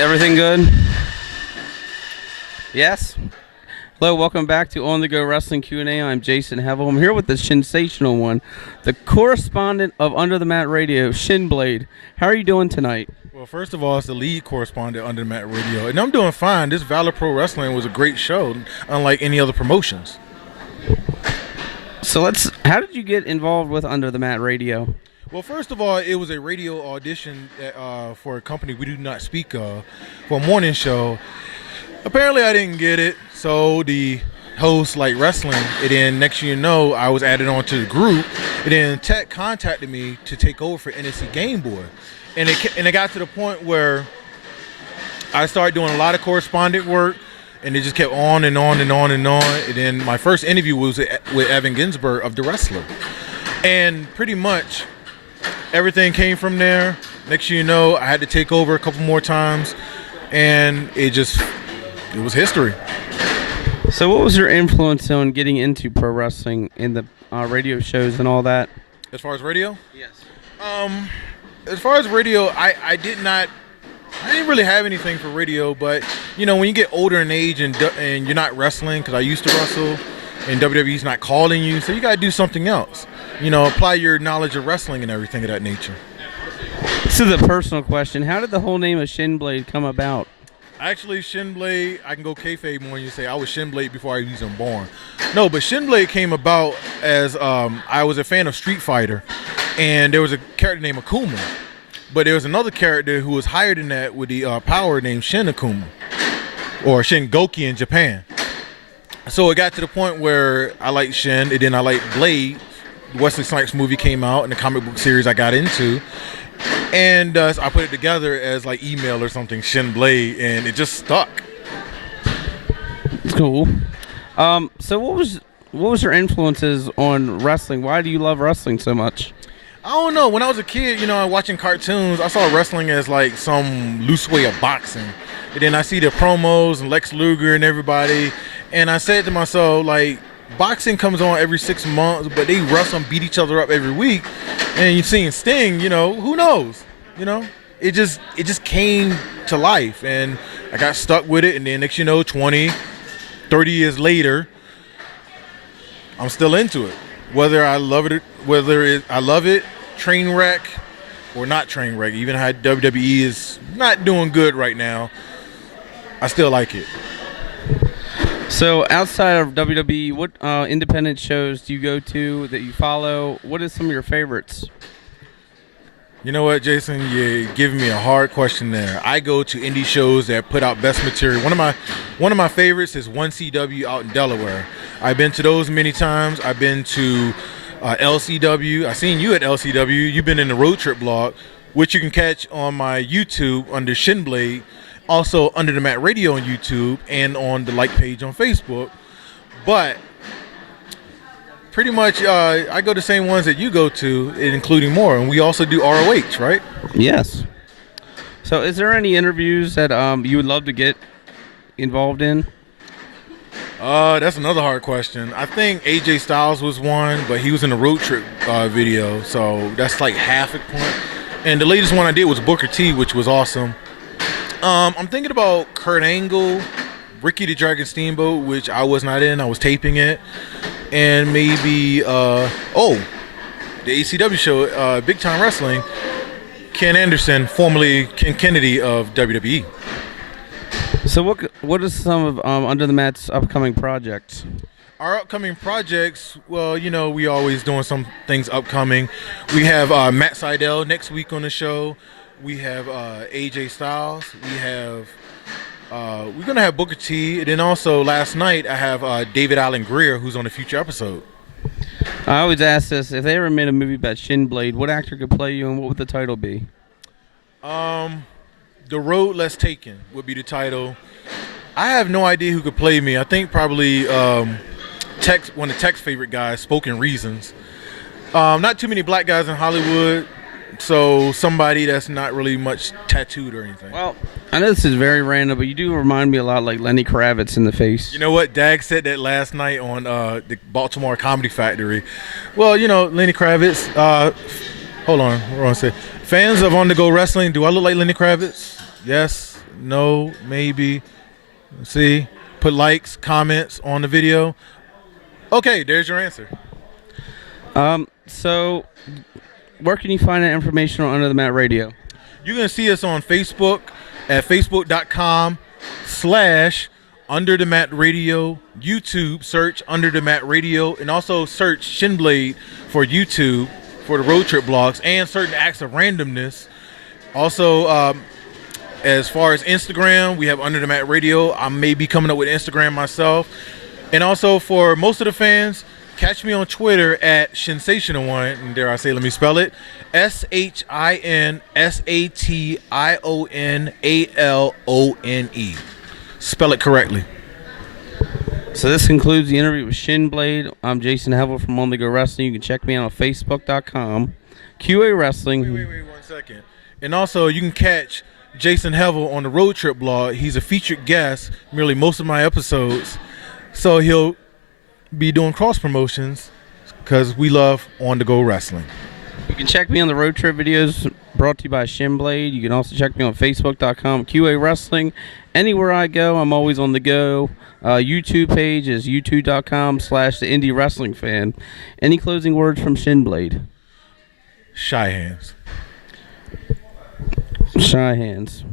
Everything good? Yes. Hello, welcome back to On The Go Wrestling Q&A. I'm Jason Hevel. I'm here with the sensational one, the correspondent of Under the Mat Radio, Shin Blade. How are you doing tonight? Well, first of all, it's the lead correspondent Under the Mat Radio, and I'm doing fine. This Valor Pro Wrestling was a great show, unlike any other promotions. So how did you get involved with Under the Mat Radio? Well, first of all, it was a radio audition for a company we do not speak of, for a morning show. Apparently, I didn't get it, so the host liked wrestling, and then next thing you know, I was added on to the group, and then Tech contacted me to take over for NSC Game Boy. And it got to the point where I started doing a lot of correspondent work, and it just kept on and on and on and on. And then my first interview was with Evan Ginsberg of The Wrestler. And pretty much everything came from there. Next thing you know, I had to take over a couple more times, and it was history. So what was your influence on getting into pro wrestling in the radio shows and all that? As far as radio? Yes. As far as radio, I didn't really have anything for radio, but you know, when you get older in age and you're not wrestling, because I used to wrestle, and WWE's not calling you, so you got to do something else. You know, apply your knowledge of wrestling and everything of that nature. This is a personal question. How did the whole name of Shin Blade come about? Actually, Shin Blade, I can go kayfabe more when you say I was Shin Blade before I was even born. No, but Shin Blade came about as I was a fan of Street Fighter, and there was a character named Akuma. But there was another character who was higher than that with the power named Shin Akuma, or Shin Goki in Japan. So it got to the point where I liked Shin, and then I liked Blade. The Wesley Snipes movie came out, and the comic book series I got into. And so I put it together as like email or something, Shin Blade, and it just stuck. It's cool. So what was your influences on wrestling? Why do you love wrestling so much? I don't know. When I was a kid, you know, watching cartoons, I saw wrestling as like some loose way of boxing. And then I see the promos and Lex Luger and everybody, and I said to myself, like, boxing comes on every 6 months, but they wrestle and beat each other up every week. And you're seeing Sting, you know, who knows? You know, it just came to life, and I got stuck with it. And then next you know, 20, 30 years later, I'm still into it. Whether I love it, train wreck, or not train wreck. Even how WWE is not doing good right now, I still like it. So outside of WWE, what independent shows do you go to that you follow? What is some of your favorites? You know what, Jason? You're giving me a hard question there. I go to indie shows that put out best material. One of my favorites is 1CW out in Delaware. I've been to those many times. I've been to LCW. I've seen you at LCW. You've been in the Road Trip blog, which you can catch on my YouTube under Shin Blade. Also Under the Mat Radio on YouTube and on the like page on Facebook. But pretty much I go to the same ones that you go to, including more. And we also do ROH, right? Yes. So is there any interviews that you would love to get involved in? That's another hard question. I think AJ Styles was one, but he was in the Road Trip video. So that's like half a point. And the latest one I did was Booker T, which was awesome. I'm thinking about Kurt Angle, Ricky the Dragon Steamboat, which I was not in. I was taping it. And maybe, the ACW show, Big Time Wrestling, Ken Anderson, formerly Ken Kennedy of WWE. So what are some of Under the Mat's upcoming projects? Our upcoming projects, well, you know, we always doing some things upcoming. We have Matt Sydal next week on the show. We have AJ Styles. We have we're gonna have Booker T. And then also last night I have David Allen Greer, who's on a future episode. I always ask this: if they ever made a movie about Shin Blade, what actor could play you, and what would the title be? The Road Less Taken would be the title. I have no idea who could play me. I think probably Tex, one of Tech's favorite guys, Spoken Reasons. Not too many black guys in Hollywood. So somebody that's not really much tattooed or anything. Well, I know this is very random, but you do remind me a lot like Lenny Kravitz in the face. You know what? Dag said that last night on the Baltimore Comedy Factory. Well, you know, Lenny Kravitz. Hold on. We're going to say, fans of On The Go Wrestling, do I look like Lenny Kravitz? Yes. No, maybe. See? Put likes, comments on the video. Okay, there's your answer. So where can you find that information on Under the Mat Radio? You can see us on Facebook at facebook.com/Under the Mat Radio. YouTube, search Under the Mat Radio, and also search Shin Blade for YouTube for the road trip blogs and certain acts of randomness. Also, as far as Instagram, we have Under the Mat Radio. I may be coming up with Instagram myself. And also for most of the fans, catch me on Twitter at Shinsational1. And dare I say, let me spell it. ShinSationalone. Spell it correctly. So this concludes the interview with Shin Blade. I'm Jason Hevel from On The Go Wrestling. You can check me out on Facebook.com. QA Wrestling. Wait 1 second. And also, you can catch Jason Hevel on the Road Trip blog. He's a featured guest nearly most of my episodes. So he'll be doing cross promotions because we love On The Go Wrestling. You can check me on the road trip videos brought to you by Shin Blade. You can also check me on Facebook.com, QA Wrestling. Anywhere I go, I'm always on the go. YouTube page is youtube.com/TheIndywrestlingFan. Any closing words from Shin Blade? Shy hands. Shy hands.